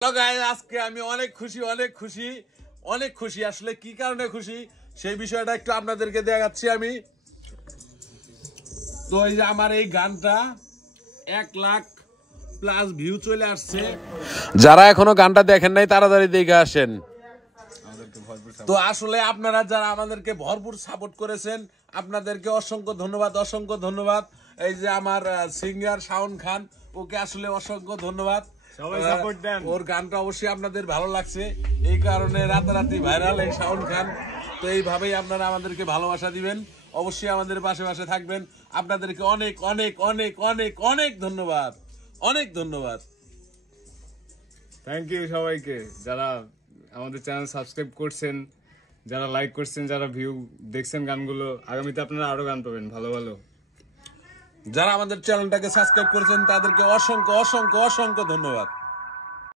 Hello guys, আজকে আমি অনেক খুশি আসলে কি কারণে খুশি সেই বিষয়টা একটু আপনাদেরকে দেখাচ্ছি আমি। তো এই যে আমার এই গানটা 1,00,000+ ভিউ চলে আসছে। যারা এখনো গানটা দেখেন নাই তাড়াতাড়ি দেখে আসেন। তো আসলে আপনারা যারা আমাদেরকে ভরপুর সাপোর্ট করেছেন আপনাদেরকে অসংখ্য ধন্যবাদ। এই যে আমার সিঙ্গার শাওন খান, ওকে আসলে অসংখ্য ধন্যবাদ। সবাই সাপোর্ট দেন। ওর গানটা অবশ্যই আপনাদের ভালো লাগছে, এই কারণে রাতারাতি ভাইরাল এই শাওন খান। তো এইভাবেই আপনারা আমাদেরকে ভালোবাসা দিবেন, অবশ্যই আমাদের পাশে থাকবেন। আপনাদেরকে অনেক ধন্যবাদ। থ্যাংক ইউ সবাইকে যারা আমাদের চ্যানেল সাবস্ক্রাইব করছেন, যারা লাইক করছেন, যারা ভিউ দেখছেন গানগুলো। আগামীতে আপনারা আরো গান পাবেন ভালো। যারা আমাদের চ্যানেলটাকে সাবস্ক্রাইব করেছেন তাদেরকে অসংখ্য ধন্যবাদ।